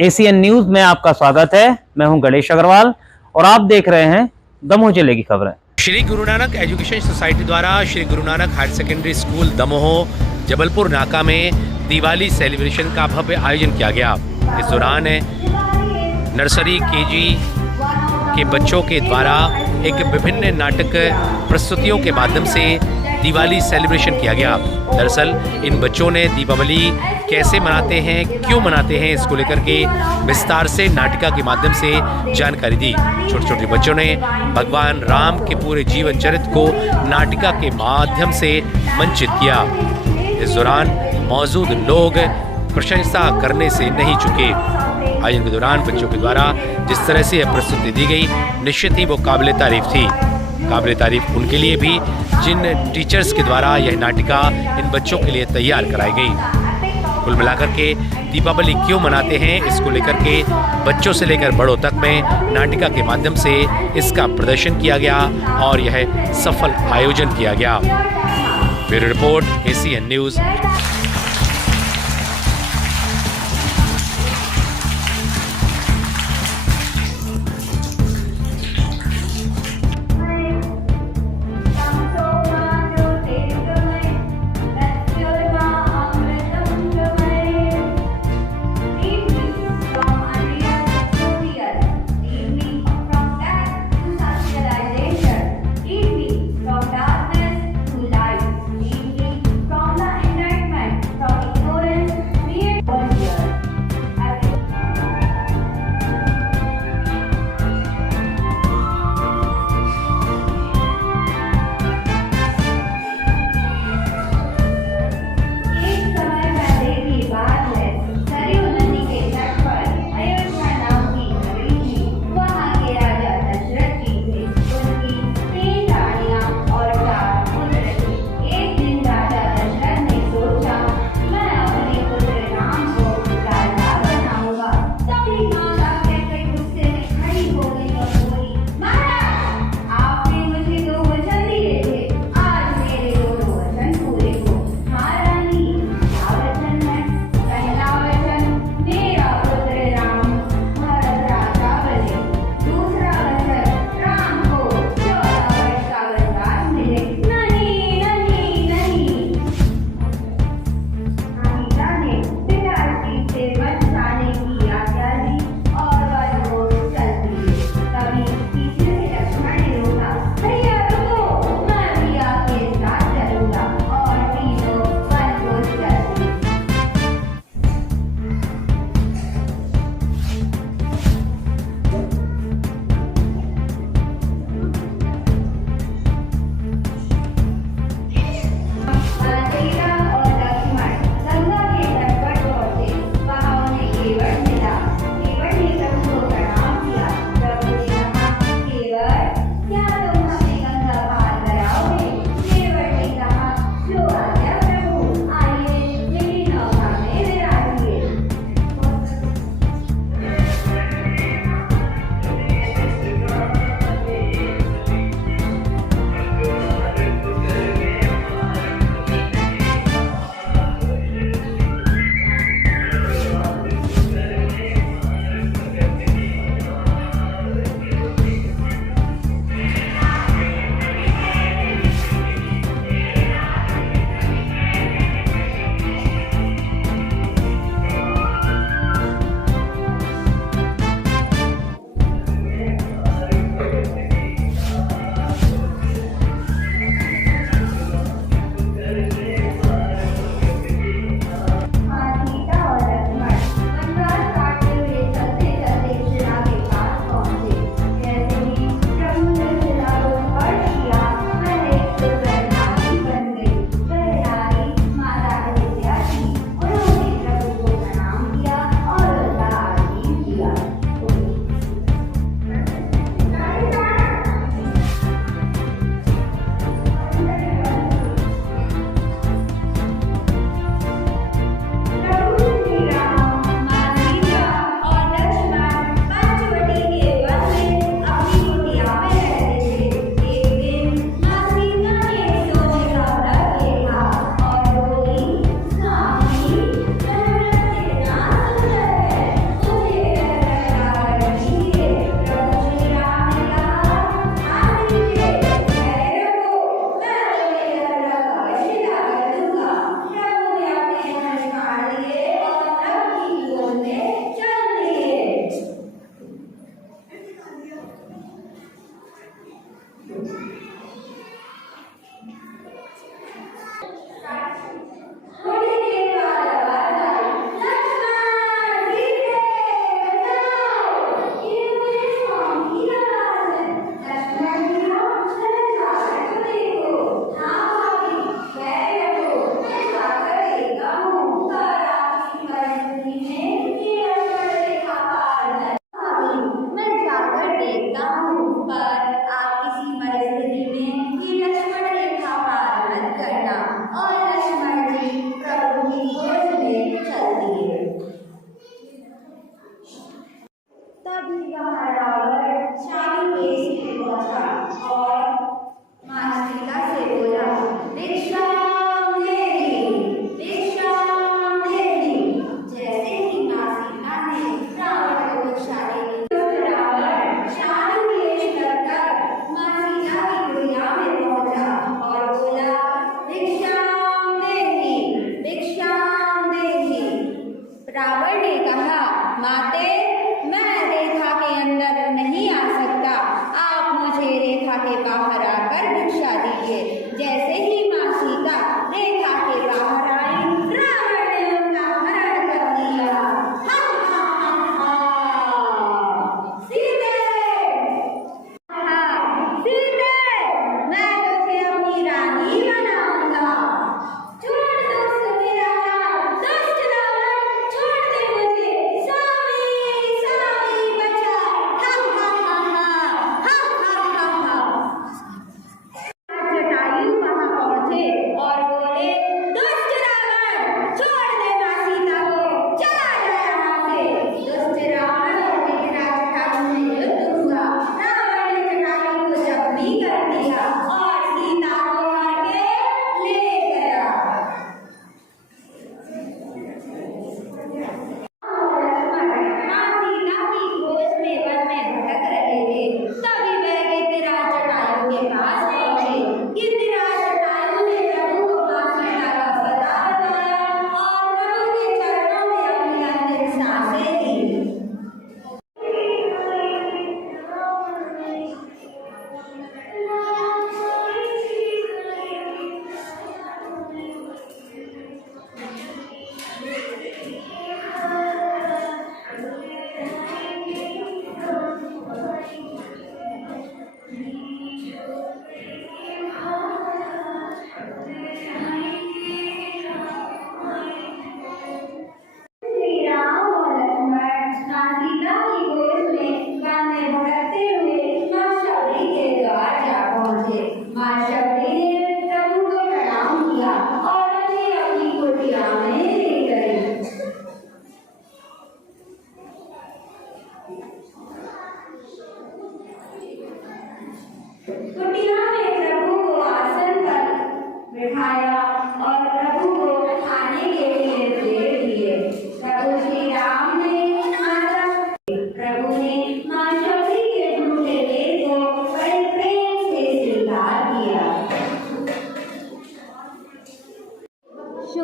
ACN news में आपका स्वागत है। मैं हूं गणेश अग्रवाल और आप देख रहे हैं दमोह जिले की खबरें। श्री गुरु नानक एजुकेशन सोसाइटी द्वारा Shri Guru Nanak higher secondary school Damoh Jabalpur Naka में दिवाली सेलिब्रेशन का भव्य आयोजन किया गया। इस दौरान नर्सरी केजी के बच्चों के द्वारा एक विभिन्न नाटक प्रस्तुतियों के माध्यम से दिवाली सेलिब्रेशन किया गया। दरअसल इन बच्चों ने दीपावली कैसे मनाते हैं, क्यों मनाते हैं, इसको लेकर के विस्तार से नाटिका के माध्यम से जानकारी दी। छोटे छोटे बच्चों ने भगवान राम के पूरे जीवन चरित्र को नाटिका के माध्यम से मंचित किया। इस दौरान मौजूद लोग प्रशंसा करने से नहीं चुके। आयोजन के दौरान बच्चों के द्वारा जिस तरह से यह प्रस्तुति दी गई, निश्चित ही वो काबिल तारीफ थी। काबिल तारीफ उनके लिए भी जिन टीचर्स के द्वारा यह नाटिका इन बच्चों के लिए तैयार कराई गई। कुल मिलाकर के दीपावली क्यों मनाते हैं, इसको लेकर के बच्चों से लेकर बड़ों तक में नाटिका के माध्यम से इसका प्रदर्शन किया गया और यह सफल आयोजन किया गया। Bureau report, ACN news.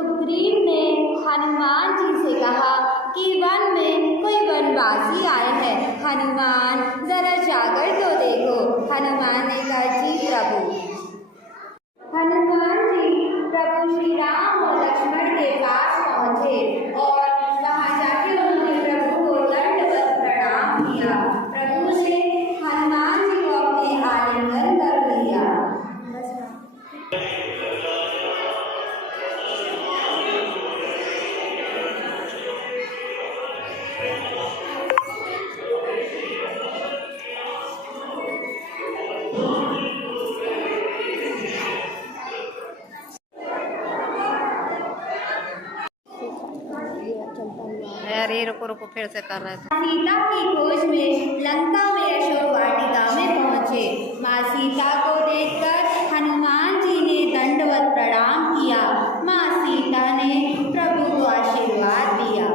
Sugriv ने हनुमान जी से कहा कि वन में कोई वनवासी आए हैं। हनुमान जरा जाकर तो देखो। हनुमान ने कहा जी प्रभु। हनुमान जी प्रभु श्री राम और लक्ष्मण के पास पहुंचे और वहां जाके उन्होंने प्रभु को दंडवत प्रणाम किया। प्रभु ने हनुमान जी को अपने आलिंगन कर लिया। अरे रुको रुको फिर से कर रहे थे। सीता की खोज में लंका में अशोक वाटिका में पहुंचे। माँ सीता को देखकर हनुमान जी ने दंडवत प्रणाम किया। माँ सीता ने प्रभु को आशीर्वाद दिया।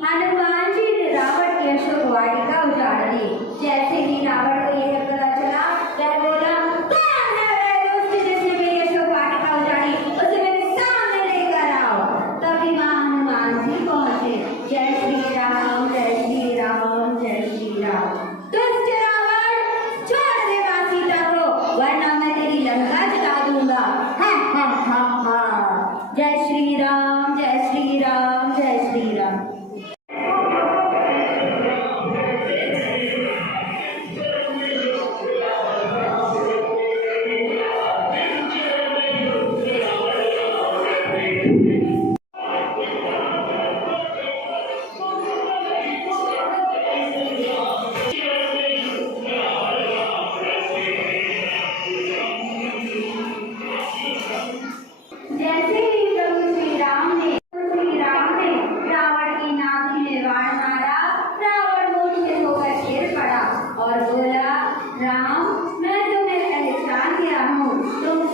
हनुमान जी ने रावण की अशोक वाटिका उजाड़ दी। जैसे ही रावण को यह पता चला, वह बोला, कौन है वह दुष्ट जिसने मेरी अशोक वाटिका उजाड़ी? उसे मेरे सामने लेकर आओ। तभी वहां हनुमान जी पहुंचे। जय श्री राम, जय श्री राम, जय श्री राम। दुष्ट रावण, छोड़ दे माँ सीता को, वरना मैं तेरी लंका जला दूंगा। हा हा हा हा। जय श्री राम, जय श्री राम, जय श्री राम। जैसे ही प्रभु श्री राम ने रावण की नाभि में बाण मारा, रावण मूर्छित होकर गिर पड़ा और बोला, राम, मैं तुम्हें पहचान गया हूँ, तुम